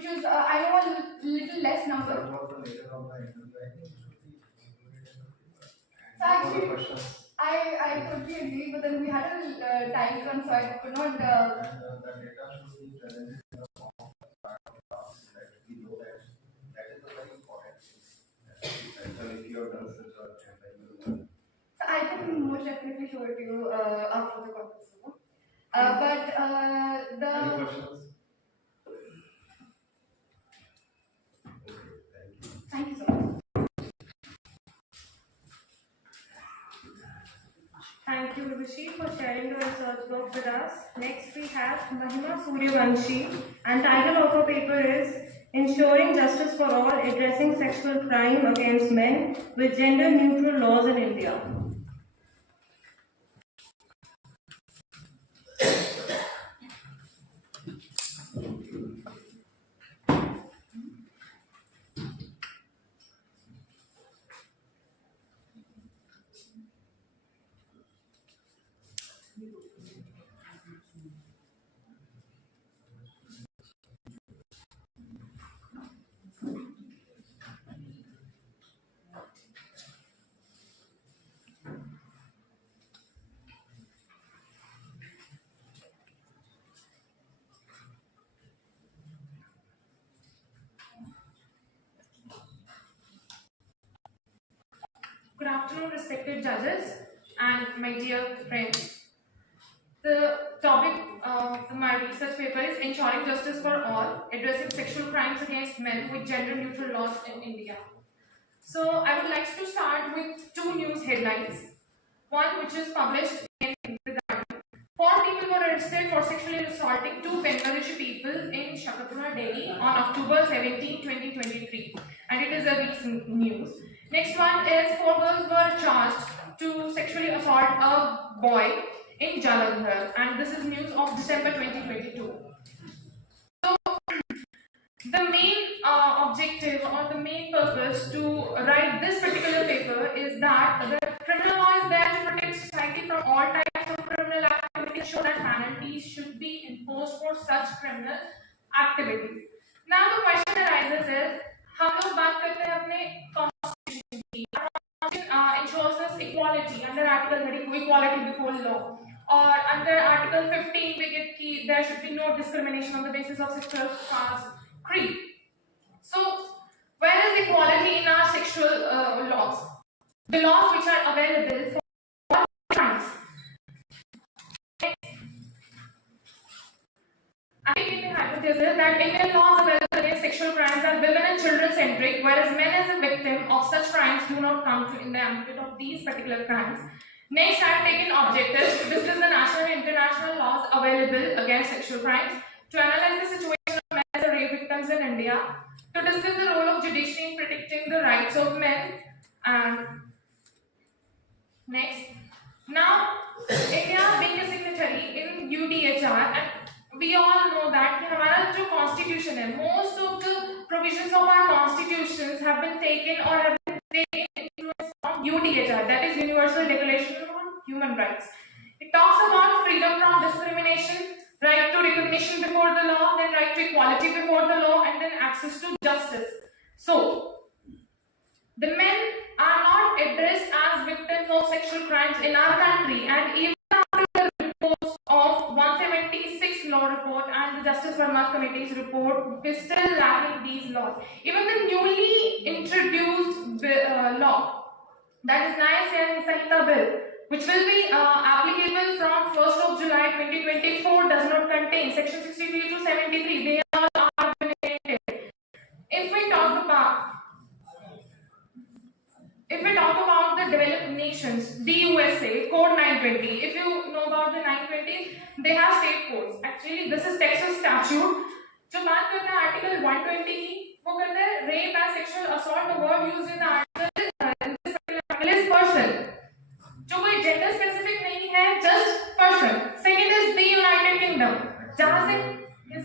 which was I know a little less number. So actually, I totally agree, but then we had a time crunch, so I could not. So I can most definitely show it to you after the conference. But the. Any questions? Thank you so much. Thank you, Urvashi, for sharing your research work with us. Next, we have Mahima Suryavanshi, and title of her paper is Ensuring Justice for All, Addressing Sexual Crime Against Men with Gender-Neutral Laws in India. Good afternoon, respected judges and my dear friends. The topic of my research paper is Ensuring Justice for All, Addressing Sexual Crimes Against Men with Gender-Neutral Laws in India. So I would like to start with two news headlines. One which is published in the Guardian. 4 people were arrested for sexually assaulting 2 Bangladeshi people in Shakatpura, Delhi on October 17, 2023. And it is a recent news. Next one is 4 girls were charged to sexually assault a boy in Jalandhar, and this is news of December 2022. So, the main objective or the main purpose to write this particular paper is that the criminal law is there to protect society from all types of criminal activities, so that penalties should be imposed for such criminal activities. Now the question arises is, हम लोग बात करते हैं अपने ensures us equality under Article 32, equality before law, or under Article 15 we get that there should be no discrimination on the basis of sexual caste, creed. So where is equality in our sexual laws? The laws which are available for crimes. I think the hypothesis that Indian laws available against sexual crimes are women and children centric, whereas men as a victim of such crimes do not come to in the ambit of these particular crimes. Next, I have taken objectives to discuss the national and international laws available against sexual crimes, to analyze the situation of men as rape victims in India, to discuss the role of judiciary in protecting the rights of men, and next, now India being a signatory in UDHR, and we all know that हमारा जो constitution है, most of the provisions of our constitutions have been taken or have been taken from UDHR, that is Universal Declaration on Human Rights. It talks about freedom from discrimination, right to recognition before the law, then right to equality before the law, and then access to justice. So the men are not addressed as victims of sexual crimes in our country, and even after the reports of 176 law report and the Justice Verma Committee's report, we still lacking these laws. Even the newly introduced law, that is Nyaya Sanhita Bill, which will be applicable from 1st of July 2024, does not contain section 63 to 73. They all are related. If we talk about the developed nations, the USA, Code 920. If you know about the 920s, they have state codes. Actually, this is Texas statute. जो बात कर रहा है Article 120 की, वो कहता है rape and sexual assault. The word used in the article is person. जो कोई gender specific नहीं है, just person. Second is the United Kingdom. जहाँ से yes.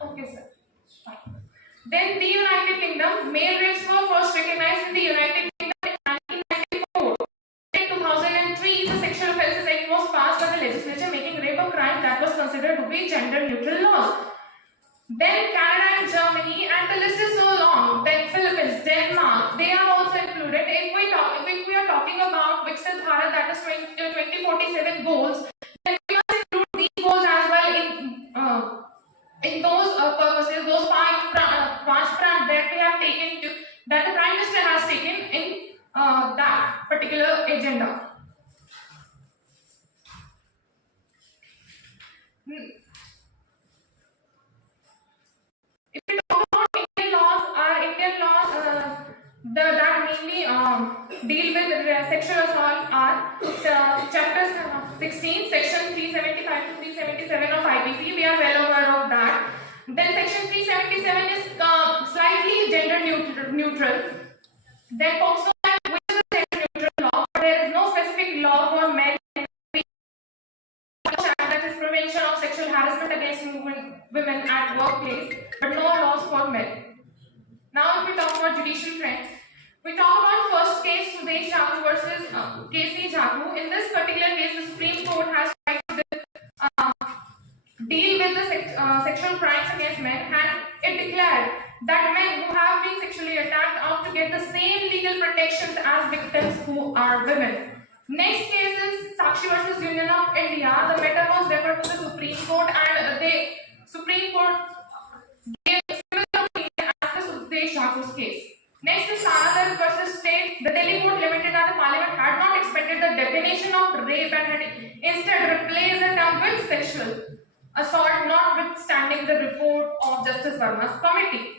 Okay, sir. Fine. Then the United Kingdom, male rapes were first recognized in the United Kingdom in 1994. In 2003, the Sexual Offences Act was passed by the legislature, making rape a crime that was considered to be gender neutral laws. Then Canada and Germany, and the list is so long. Then Philippines, Denmark, they are also included. If we are talking about Viksit Bharat, that is 2047 goals, then we must include these goals as well in those purposes, those five that they have taken to, that the Prime Minister has taken in that particular agenda. If we talk about Indian laws, that mainly deal with sexual assault are chapters 16, section 375 to 377 of IPC. We are well aware of that. Then section 377 is slightly gender neutral. Then also, which is a gender neutral law, but there is no specific law for men. That is prevention of sexual harassment against women at workplace, but no laws for men. Now, if we talk about judicial trends, we talk about first case Ggsipu versus Ggsipu. In this particular case, the Supreme Court has tried to deal with the sexual crimes against men, and it declared that men who have been sexually attacked ought to get the same legal protections as victims who are women. Next case is Sakshi versus Union of India. The matter was referred to the Supreme Court, and the Supreme Court gave similar opinion as the Ggsipu's case. Next is Sanadar versus State. The Delhi Court lamented that the Parliament had not expected the definition of rape and had instead replaced the term with sexual assault, notwithstanding the report of Justice Verma's committee.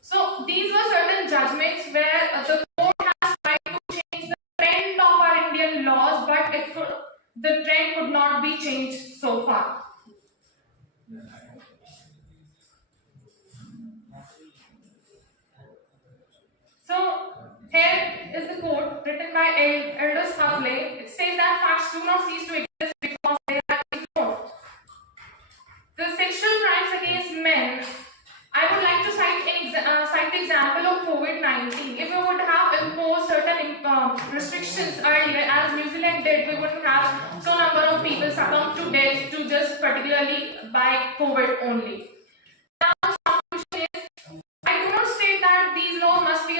So these were certain judgments where the court has tried to change the trend of our Indian laws, but the trend could not be changed so far. So here is the quote written by Aldous Huxley. It says that facts do not cease to exist because they are ignored. The sexual crimes against men, I would like to cite the example of COVID-19. If we would have imposed certain restrictions earlier, as New Zealand did, we wouldn't have so number of people succumb to death to just particularly by COVID only. Now, I do not state that these laws must be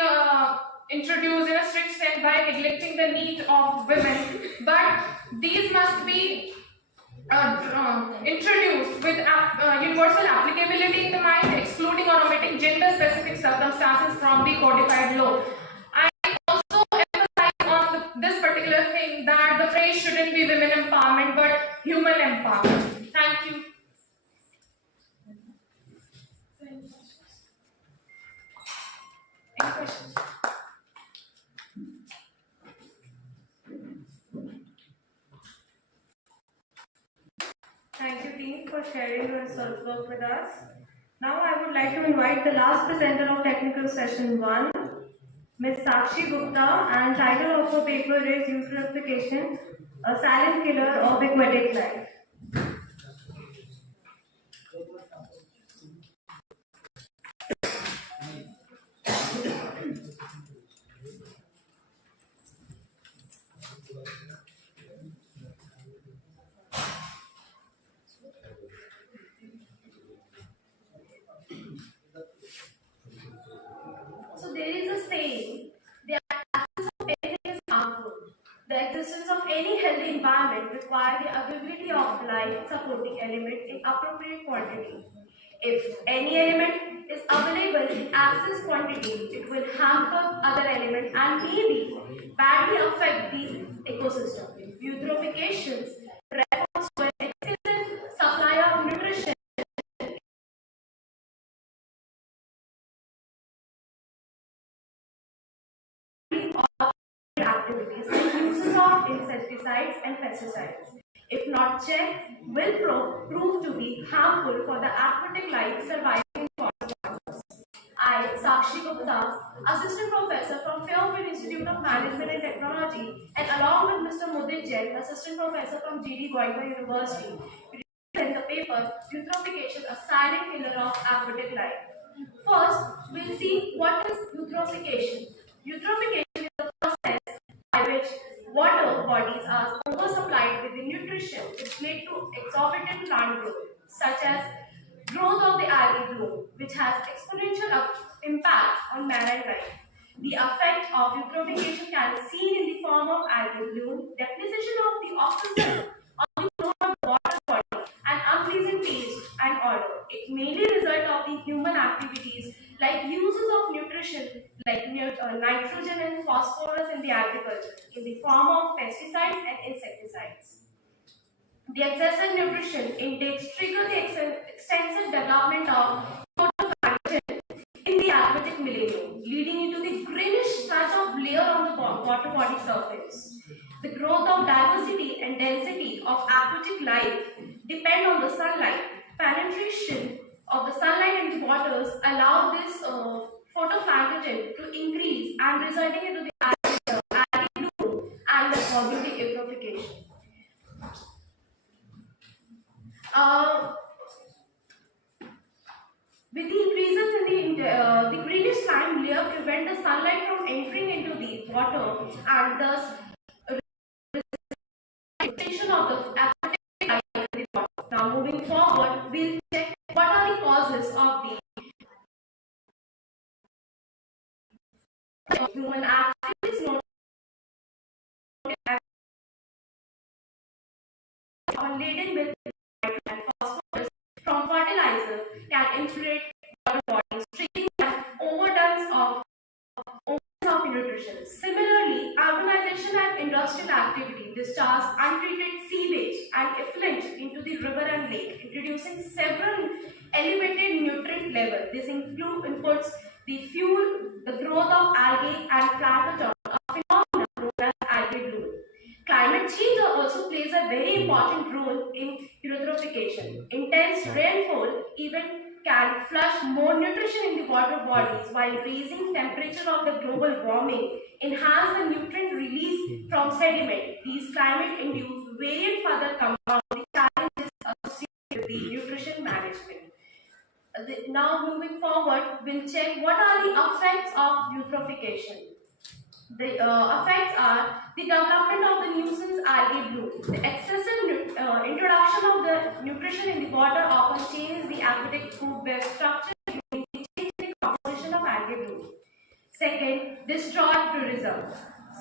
introduced in a strict sense by neglecting the needs of women, but these must be introduced with universal applicability in the mind, excluding or omitting gender-specific circumstances from the codified law. I also emphasize on this particular thing that the phrase shouldn't be women empowerment but human empowerment. Thank you. Any questions? Thank you, team, for sharing your research work with us. Now I would like to invite the last presenter of technical session 1, Ms. Sakshi Gupta, and title of her paper is Eutrophication, a silent killer of aquatic life. So there is a saying, the absence of anything is harmful. The existence of any healthy environment requires the availability of life supporting element in appropriate quantity. If any element is available in excess quantity, it will hamper other elements and maybe badly affect the ecosystem. Eutrophication refers to an excessive supply of nutrition activities and uses of insecticides and pesticides, if not checked, will prove to be harmful for the aquatic life surviving forest animals. I, Sakshi Gupta, Assistant Professor from Fairfield Institute of Management and Technology, and along with Mr. Mudit Jain, Assistant Professor from G.D. Goenka University, in the paper Eutrophication, a silent killer of aquatic life. First, we'll see what is eutrophication. Eutrophication is the process by which water bodies are oversupplied with the nutrition which lead to exorbitant plant growth, such as growth of the algae bloom, which has exponential impact on marine life. The effect of eutrophication can be seen in the form of algae bloom, deposition of the oxygen on the floor of the water body, and unpleasant taste and odor. It mainly result of the human activities like uses of nutrition like nitrogen and phosphorus in the agriculture in the form of pesticides and insecticides. The excessive nutrition intakes trigger the extensive development of photoplankton in the aquatic millennium, leading into the greenish patch of layer on the water body surface. The growth of diversity and density of aquatic life depend on the sunlight. Penetration of the sunlight in the waters allow this photoplankton to increase and resulting into the algae bloom and causing the eutrophication. With the increases in the greenish slime layer prevent the sunlight from entering into the water and thus restriction of the aquatic life in the water. Now moving forward, we'll check what are the causes of the human activities noted laden with nitrogen and phosphorus from fertilizer can infiltrate water bodies, triggering an overdose of nutrition. Similarly, urbanization and industrial activity discharge untreated sewage and effluent into the river and lake, introducing several elevated nutrient levels. This inputs the fuel, the growth of algae and plankton, a phenomenon known as algae bloom. Climate change also plays a very important role in eutrophication. Intense rainfall even can flush more nutrition in the water bodies, while raising temperature of the global warming enhance the nutrient release from sediment. These climate-induced variant further compound the challenges associated with the nutrition management. Now moving forward, we'll check what are the effects of eutrophication. The effects are the development of the nuisance algae bloom. The excessive introduction of the nutrition in the water often changes the aquatic food web structure, changing the composition of algae bloom. Second, destroyed tourism.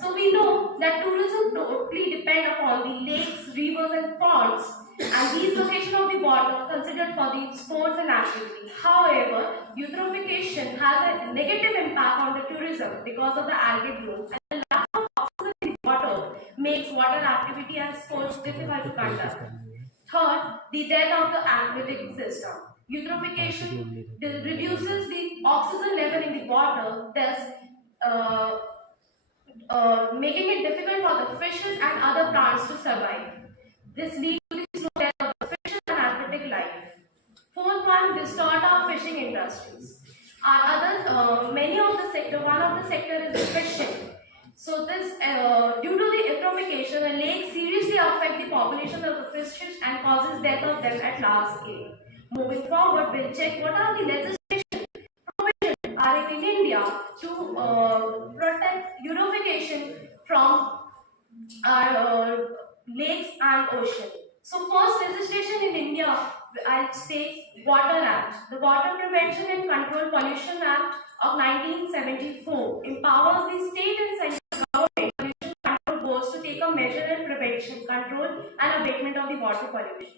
So we know that tourism totally depend upon the lakes, rivers and ponds, and these locations of the water considered for the sports and activities. However, eutrophication has a negative impact on the tourism because of the algae bloom, and the lack of oxygen in the water makes water activity and sports difficult to conduct. Third, the death of the aquatic system. Eutrophication reduces the oxygen level in the water, thus making it difficult for the fishes and other plants to survive. This leads to the slow death of the fishes and aquatic life. Fourth one, distort of fishing industries. Many of the sector, one of the sector is fishing. So this, due to the eutrophication, the lake seriously affect the population of the fishes and causes death of them at large scale. Moving forward, we'll check what are the legislation provisions are in India to protect eutrophication from our lakes and ocean. So first legislation in India, I'll say Water Act. The Water Prevention and Control Pollution Act of 1974 empowers the state and central government pollution control boards to take a measure in prevention, control and abatement of the water pollution.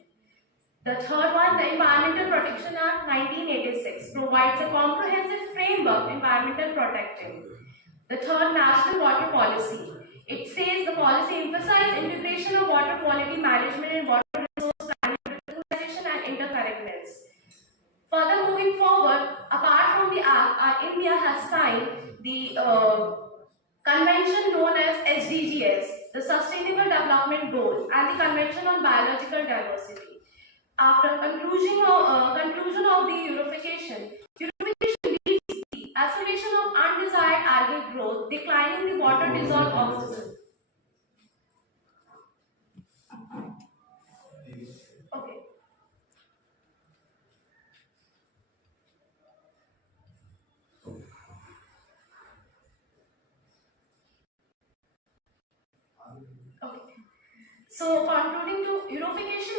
The third one, the Environmental Protection Act 1986 provides a comprehensive framework environmental protecting. The third, National Water Policy. It says the policy emphasizes integration of water quality management and water resource planning, utilization and interconnectedness. Further moving forward, apart from the act, India has signed the convention known as SDGs, the Sustainable Development Goal, and the Convention on Biological Diversity. After conclusion of the eutrophication leads to the acceleration of undesired algal growth, declining the water dissolved oxygen. Okay. Okay. So concluding to eutrophication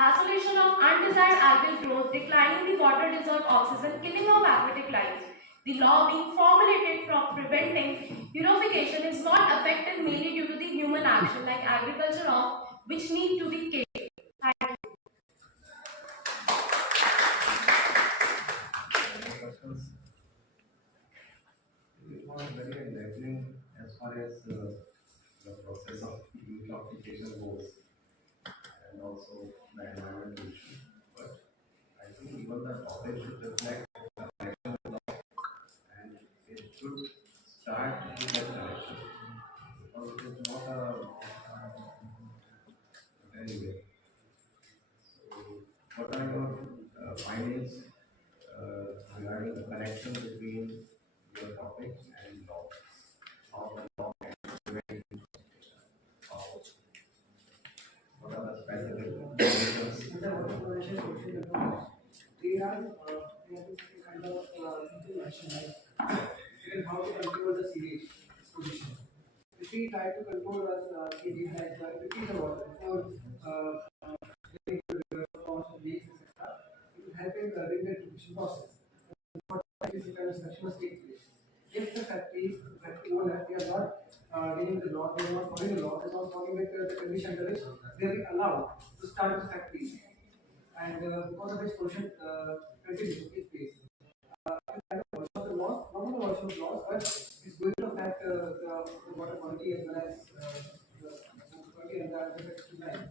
isolation of undesired algal growth, declining the water-deserved oxygen, killing of aquatic life. The law being formulated from preventing purification is not affected mainly due to the human action like agriculture law, which need to be killed. It was very enlightening as far as the process of application goes, and also the environmental issue. But I think even the topic should reflect the connection with the, and it should start with that connection, because it is not a anyway. So, what are your findings regarding the connection between your topic and law? How the law can prevent how, what are the specific conditions? They are kind of information like how to control the sewage disposition. If we try to control the sewage like repeat the water before getting to the river, ponds, lakes, etc., it will help in curbing the eutrophication process. What is the kind of structure must take place? If the factories, factory owner, they are not dealing with the law, they are not following the law, they are not following with the condition under which they will be allowed to start the factories. And because of which pollution continues to take place. Kind of version of the laws, not only version of laws, but it's going to affect the water quality as well as the water quality and the effective life.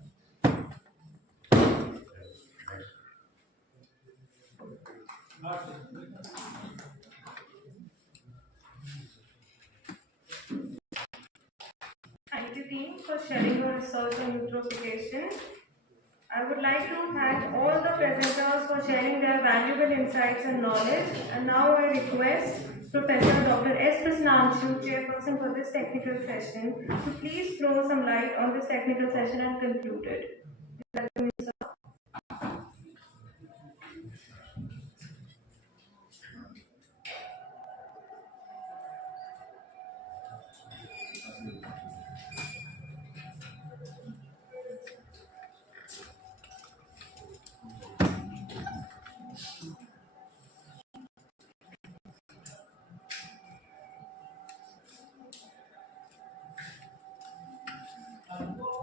Thank you, team, for sharing your research on eutrophication. I would like to thank all the presenters for sharing their valuable insights and knowledge. And now I request Professor Dr. S. Prasannanshu, chairperson for this technical session, to please throw some light on this technical session and conclude it. Welcome, sir.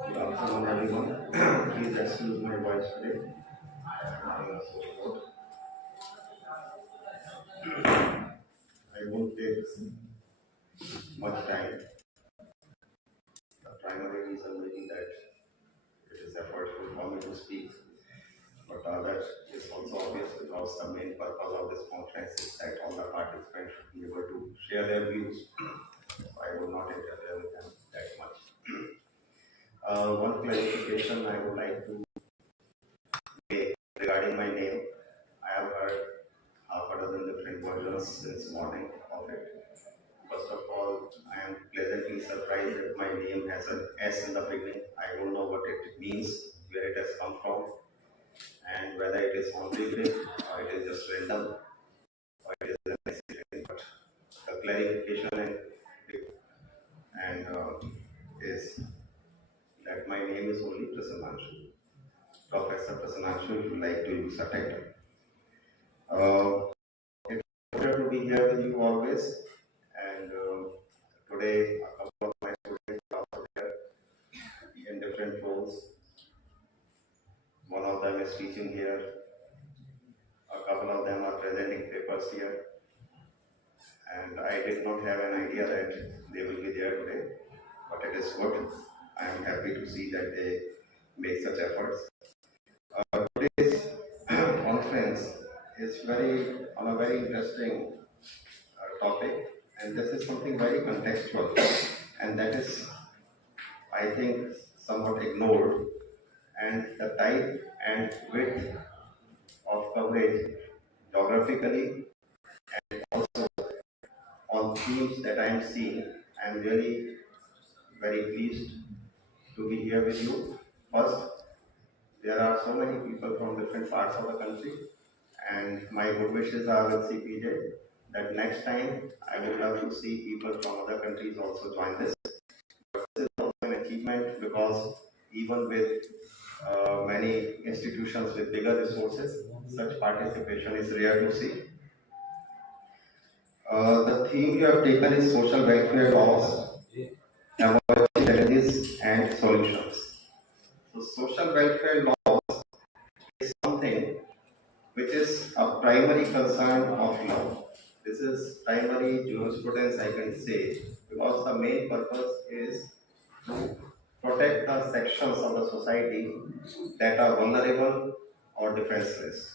Good afternoon, everyone. Please excuse my voice today. I won't take much time. The primary reason being that it is effortful for me to speak, but that is also obvious because the main purpose of this conference is that all the participants should be able to share their views. So I will not interfere with them that much. One clarification I would like to make regarding my name. I have heard half a dozen different versions since morning of it. First of all, I am pleasantly surprised that my name has an S in the beginning. I don't know what it means, where it has come from, and whether it is honorific or it is just random or it is an accident. But the clarification is that my name is only Prasannanshu. Professor Prasannanshu, if you like to use a title. It's a pleasure to be here with you always. And today, a couple of my students are also here in different roles. One of them is teaching here. A couple of them are presenting papers here. And I did not have an idea that they will be there today, but it is good. I am happy to see that they make such efforts. Today's conference is on a very interesting topic, and this is something very contextual, and that is, I think, somewhat ignored. And the type and width of coverage geographically and also on themes that I am seeing, I am really very pleased to be here with you. First, there are so many people from different parts of the country, and my good wishes are with CPJ that next time I would love to see people from other countries also join this. This is also an achievement because even with many many institutions with bigger resources, such participation is rare to see. The theme you have taken is social welfare laws, emerging challenges and solutions. So social welfare laws is something which is a primary concern of law. This is primary jurisprudence, I can say, because the main purpose is to protect the sections of the society that are vulnerable or defenseless,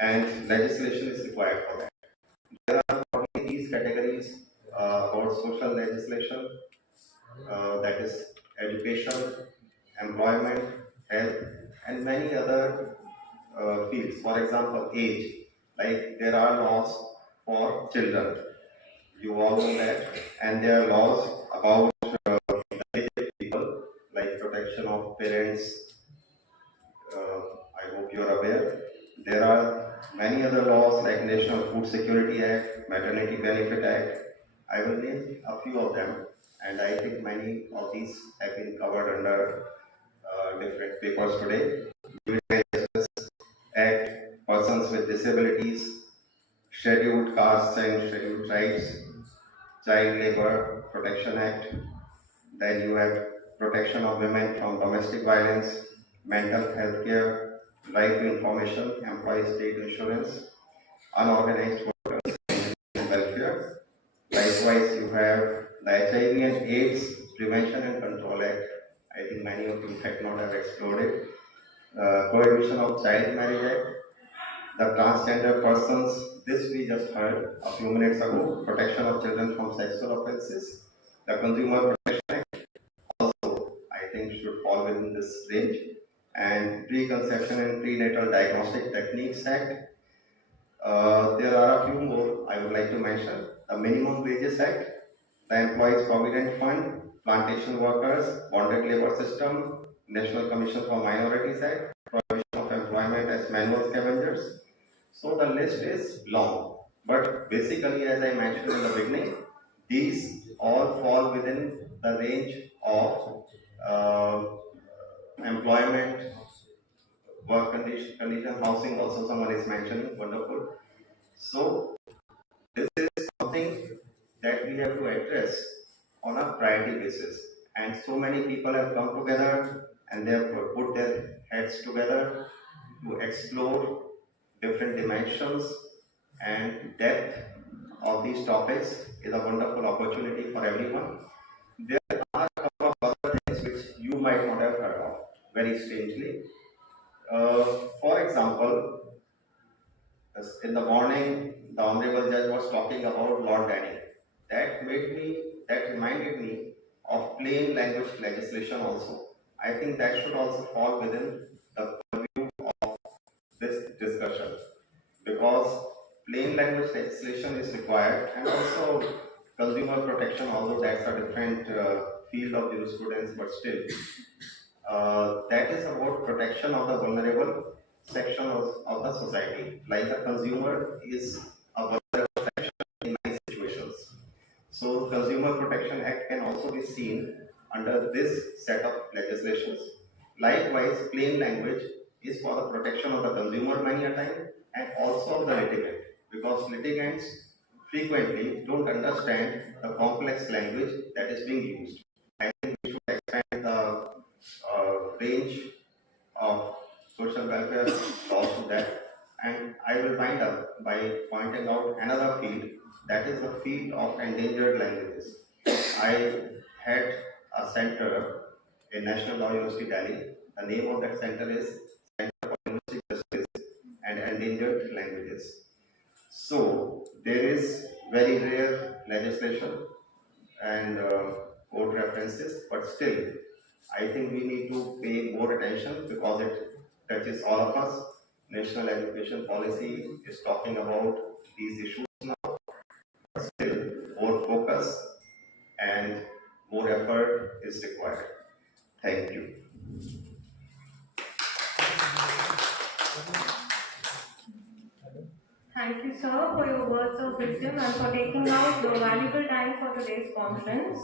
and legislation is required for that. There are probably these categories about social legislation, that is education, employment, health, and many other fields. For example, age. Like there are laws for children. You all know that, and there are laws about people, like protection of parents. I hope you are aware. There are many other laws like National Food Security Act, Maternity Benefit Act. I will name a few of them, and I think many of these have been covered under different papers today. Act, Persons with Disabilities, Scheduled Castes and Scheduled Tribes, Child Labor Protection Act. Then you have protection of women from domestic violence, mental health care, right to information, employee state insurance, unorganized workers, and welfare. Likewise, you have the HIV and AIDS Prevention and Control Act. I think many of you might not have explored it. Prohibition of Child Marriage Act, the transgender persons, this we just heard a few minutes ago, protection of children from sexual offenses, the Consumer Protection Act also, I think, should fall within this range, and Preconception and Prenatal Diagnostic Techniques Act. There are a few more I would like to mention. The Minimum Wages Act, the Employees Provident Fund, Plantation Workers, Bonded Labor System, National Commission for Minorities Act, Prohibition of Employment as Manual Scavengers. So the list is long, but basically, as I mentioned in the beginning, these all fall within the range of employment, condition, housing. Also, someone is mentioning. Wonderful. So this is something that we have to address on a priority basis, and so many people have come together and they have put their heads together to explore different dimensions and depth of these topics is a wonderful opportunity for everyone. There are a couple of other things which you might not have heard of, very strangely. For example, in the morning, the Honorable Judge was talking about Lord Danny. That reminded me of plain language legislation also. I think that should also fall within the purview of this discussion, because plain language legislation is required, and also consumer protection, although that's a different field of jurisprudence, but still, that is about protection of the vulnerable section of the society. Like the consumer is a vulnerable section in many situations. So, Consumer Protection Act can also be seen under this set of legislations. Likewise, plain language is for the protection of the consumer many a time, and also of the litigant, because litigants frequently don't understand the complex language that is being used. I think we should expand the range of social welfare laws to that. And I will wind up by pointing out another field, that is the field of endangered languages. I had a center in National Law University, Delhi. The name of that center is Center for Linguistic Justice and Endangered Languages. So there is very rare legislation and code references, but still, I think we need to pay more attention because it touches all of us. National education policy is talking about these issues now, but still, more focus and more effort is required. Thank you. Thank you, sir, for your words of wisdom and for taking out your valuable time for today's conference.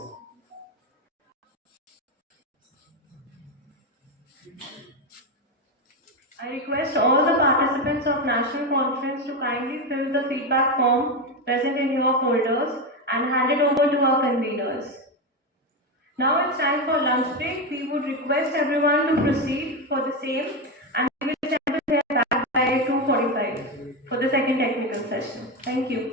I request all the participants of National Conference to kindly fill the feedback form present in your folders and hand it over to our conveners. Now it's time for lunch break. We would request everyone to proceed for the same, and we will assemble here back by 2:45 for the second technical session. Thank you.